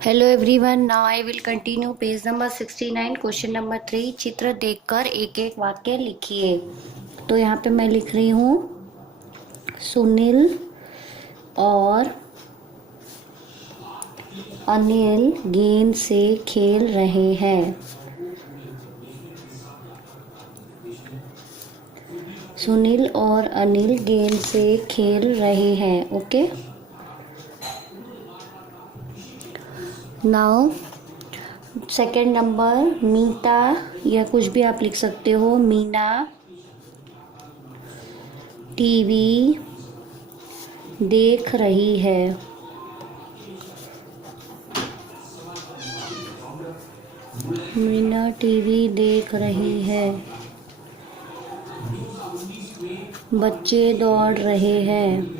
Hello everyone, now I will continue page number 69 question number 3। चित्र देखकर एक एक वाक्य लिखिए। तो यहाँ पे मैं लिख रही हूँ सुनील और अनिल गेंद से खेल रहे हैं। सुनील और अनिल गेंद से खेल रहे हैं। ओके, नाउ सेकेंड नंबर, मीता या कुछ भी आप लिख सकते हो। मीना टीवी देख रही है। मीना टीवी देख रही है। बच्चे दौड़ रहे हैं।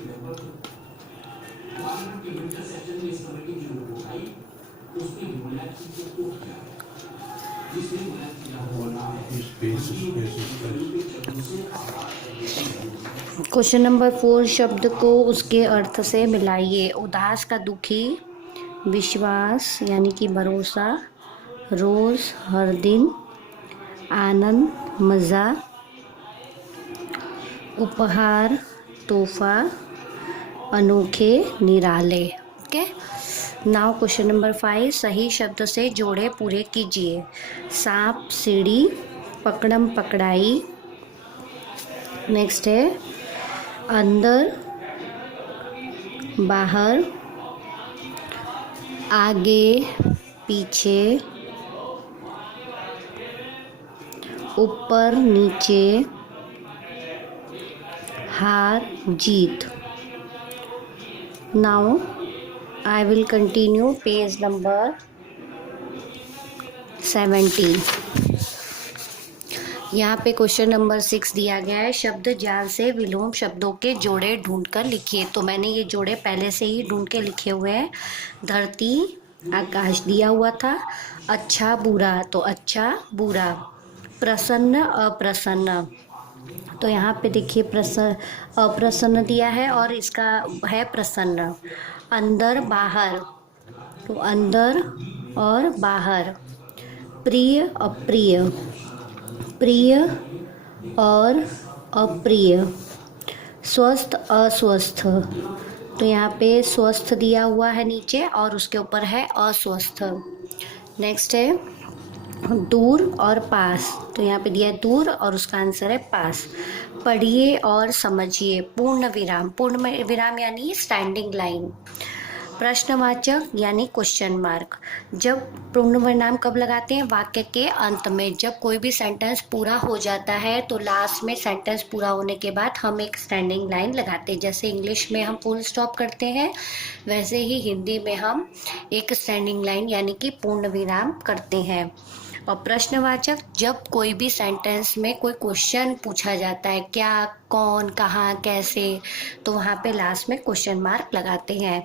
क्वेश्चन नंबर 4, शब्द को उसके अर्थ से मिलाइए। उदास का दुखी, विश्वास यानी कि भरोसा, रोज हर दिन, आनंद मज़ा, उपहार तोहफा, अनोखे निराले। ओके, नाउ क्वेश्चन नंबर 5, सही शब्द से जोड़े पूरे कीजिए। सांप सीढ़ी, पकड़म पकड़ाई। नेक्स्ट है अंदर बाहर, आगे पीछे, ऊपर नीचे, हार जीत। Now I will continue page number 70। यहाँ पे क्वेश्चन नंबर 6 दिया गया है, शब्द जाल से विलोम शब्दों के जोड़े ढूंढकर लिखिए। तो मैंने ये जोड़े पहले से ही ढूंढ के लिखे हुए हैं। धरती आकाश दिया हुआ था। अच्छा बुरा, तो अच्छा बुरा। प्रसन्न अप्रसन्न, तो यहाँ पे देखिए अप्रसन्न दिया है और इसका है प्रसन्न। अंदर बाहर, तो अंदर और बाहर। प्रिय अप्रिय, प्रिय और अप्रिय। स्वस्थ अस्वस्थ, तो यहाँ पे स्वस्थ दिया हुआ है नीचे और उसके ऊपर है अस्वस्थ। नेक्स्ट है दूर और पास, तो यहाँ पे दिया है दूर और उसका आंसर है पास। पढ़िए और समझिए, पूर्ण विराम, पूर्ण विराम यानी स्टैंडिंग लाइन। प्रश्नवाचक यानी क्वेश्चन मार्क। जब पूर्ण विराम कब लगाते हैं? वाक्य के अंत में। जब कोई भी सेंटेंस पूरा हो जाता है तो लास्ट में सेंटेंस पूरा होने के बाद हम एक स्टैंडिंग लाइन लगाते हैं। जैसे इंग्लिश में हम फुल स्टॉप करते हैं, वैसे ही हिंदी में हम एक स्टैंडिंग लाइन यानी कि पूर्ण विराम करते हैं। और प्रश्नवाचक, जब कोई भी सेंटेंस में कोई क्वेश्चन पूछा जाता है, क्या, कौन, कहाँ, कैसे, तो वहाँ पे लास्ट में क्वेश्चन मार्क लगाते हैं।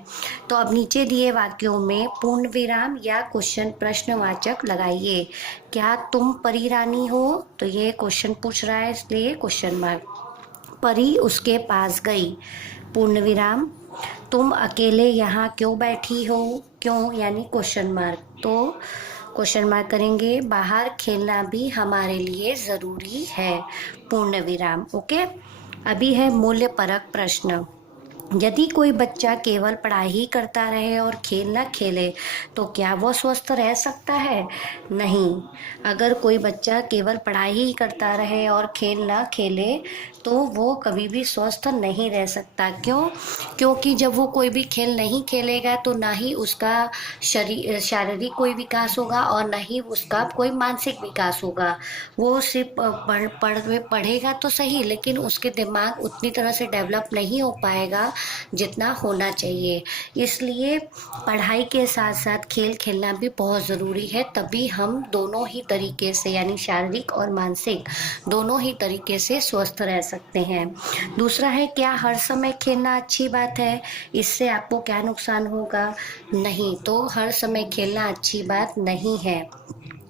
तो अब नीचे दिए वाक्यों में पूर्ण विराम या क्वेश्चन प्रश्नवाचक लगाइए। क्या तुम परी रानी हो? तो ये क्वेश्चन पूछ रहा है इसलिए क्वेश्चन मार्क। परी उसके पास गई, पूर्ण विराम। तुम अकेले यहाँ क्यों बैठी हो? क्यों यानी क्वेश्चन मार्क, तो क्वेश्चन मार्क करेंगे। बाहर खेलना भी हमारे लिए ज़रूरी है, पूर्ण विराम। ओके, अभी है मूल्य परक प्रश्न। यदि कोई बच्चा केवल पढ़ाई ही करता रहे और खेल न खेले तो क्या वो स्वस्थ रह सकता है? नहीं। अगर कोई बच्चा केवल पढ़ाई ही करता रहे और खेल न खेले तो वो कभी भी स्वस्थ नहीं रह सकता। क्यों? क्योंकि जब वो कोई भी खेल नहीं खेलेगा तो ना ही उसका शारीरिक कोई विकास होगा और ना ही उसका कोई मानसिक विकास होगा। वो सिर्फ पढ़ेगा तो सही, लेकिन उसके दिमाग उतनी तरह से डेवलप नहीं हो पाएगा जितना होना चाहिए। इसलिए पढ़ाई के साथ साथ खेल खेलना भी बहुत ज़रूरी है, तभी हम दोनों ही तरीके से यानी शारीरिक और मानसिक दोनों ही तरीके से स्वस्थ रह सकते हैं। दूसरा है, क्या हर समय खेलना अच्छी बात है? इससे आपको क्या नुकसान होगा? नहीं, तो हर समय खेलना अच्छी बात नहीं है।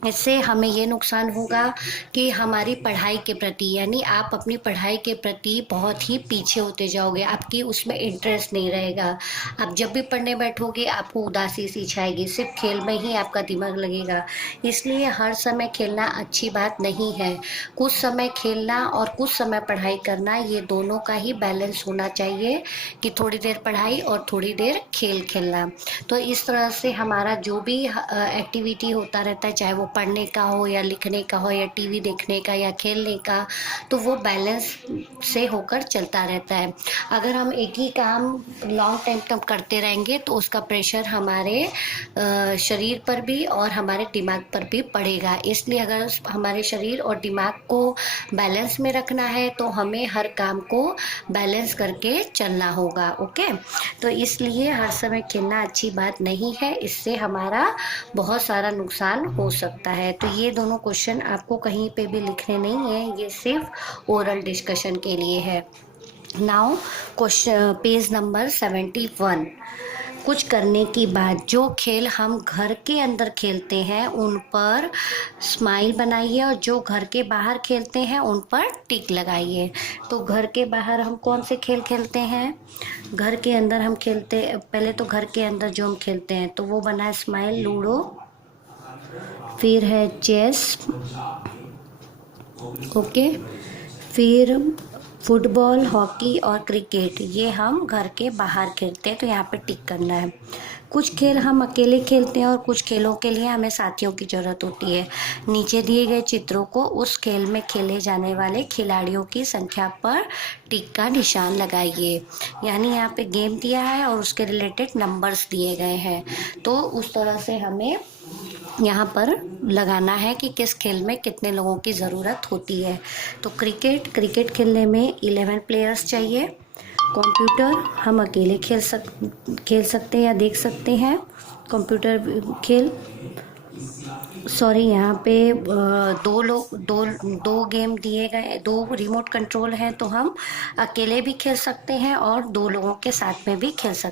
इससे हमें ये नुकसान होगा कि हमारी पढ़ाई के प्रति, यानी आप अपनी पढ़ाई के प्रति बहुत ही पीछे होते जाओगे, आपकी उसमें इंटरेस्ट नहीं रहेगा। आप जब भी पढ़ने बैठोगे आपको उदासी सी छाएगी, सिर्फ खेल में ही आपका दिमाग लगेगा। इसलिए हर समय खेलना अच्छी बात नहीं है। कुछ समय खेलना और कुछ समय पढ़ाई करना, ये दोनों का ही बैलेंस होना चाहिए कि थोड़ी देर पढ़ाई और थोड़ी देर खेल खेलना। तो इस तरह से हमारा जो भी एक्टिविटी होता रहता है, चाहे वो पढ़ने का हो या लिखने का हो या टीवी देखने का या खेलने का, तो वो बैलेंस से होकर चलता रहता है। अगर हम एक ही काम लॉन्ग टाइम तक करते रहेंगे तो उसका प्रेशर हमारे शरीर पर भी और हमारे दिमाग पर भी पड़ेगा। इसलिए अगर हमारे शरीर और दिमाग को बैलेंस में रखना है तो हमें हर काम को बैलेंस करके चलना होगा। ओके, तो इसलिए हर समय खेलना अच्छी बात नहीं है, इससे हमारा बहुत सारा नुकसान हो सकता है। तो ये दोनों क्वेश्चन आपको कहीं पे भी लिखने नहीं है, ये सिर्फ ओरल डिस्कशन के लिए है। Now question page number 71। कुछ करने के बाद जो खेल हम घर के अंदर खेलते हैं उन पर स्माइल बनाइए और जो घर के बाहर खेलते हैं उन पर टिक लगाइए। तो घर के बाहर हम कौन से खेल खेलते हैं? घर के अंदर हम खेलते, पहले तो घर के अंदर जो हम खेलते हैं तो वो बना है स्माइल, लूडो, फिर है चेस, ओके, फिर फुटबॉल, हॉकी और क्रिकेट, ये हम घर के बाहर खेलते हैं तो यहाँ पे टिक करना है। कुछ खेल हम अकेले खेलते हैं और कुछ खेलों के लिए हमें साथियों की ज़रूरत होती है। नीचे दिए गए चित्रों को उस खेल में खेले जाने वाले खिलाड़ियों की संख्या पर टिक का निशान लगाइए। यानी यहाँ पे गेम दिया है और उसके रिलेटेड नंबर्स दिए गए हैं, तो उस तरह से हमें यहाँ पर लगाना है कि किस खेल में कितने लोगों की ज़रूरत होती है। तो क्रिकेट खेलने में 11 प्लेयर्स चाहिए। कंप्यूटर हम अकेले खेल सकते हैं या देख सकते हैं कंप्यूटर खेल। सॉरी, यहाँ पे दो गेम दिए गए, 2 रिमोट कंट्रोल हैं, तो हम अकेले भी खेल सकते हैं और 2 लोगों के साथ में भी खेल सकते हैं।